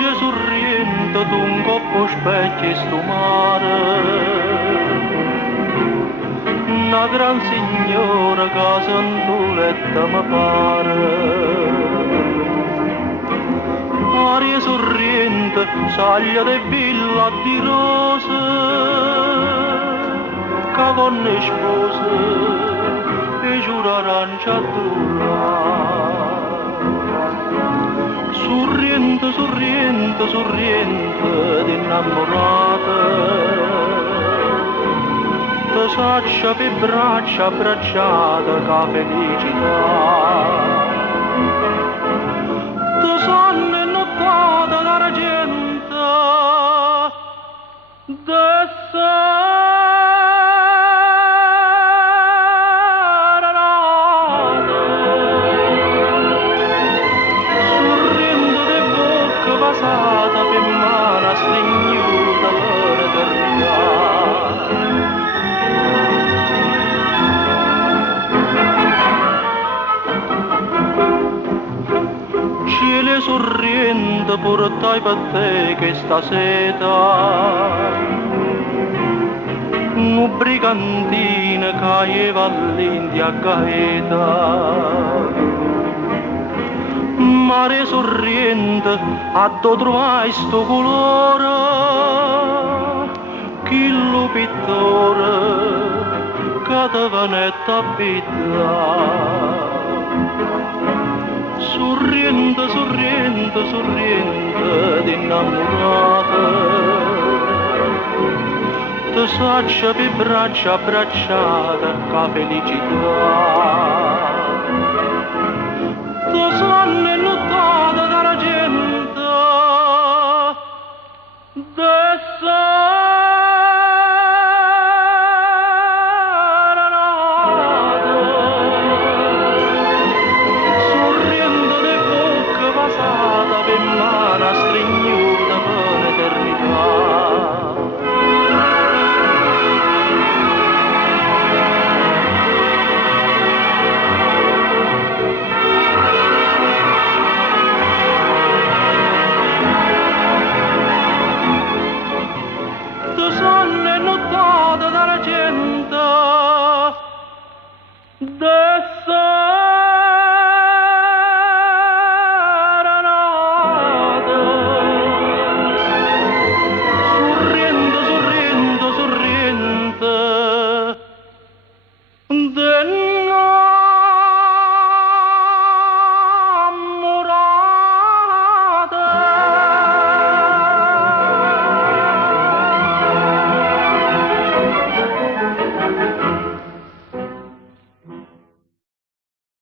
Oggi sorriendo d'un coppo specchio e sto mare, una gran signora che santoletta mi pare. Aria sorriente, saglia de villa di rose, cavonne spose, e giura arancia sorriente, sorriente, sorriente d'innamorata, te saccia per braccia abbracciata ca felicità, te sonno nottata d'argento de passata per mano stringnuta l'eternità. Cielo sorriente portai per te che sta seta, un brigantine caeva all'India gaeta. Mare sorriente, a do trovai sto colore, chi lo pittore, che te venette a pittare. Sorriente, sorriente, sorriente d'innamorata, te saccia per braccia abbracciata, che felicità.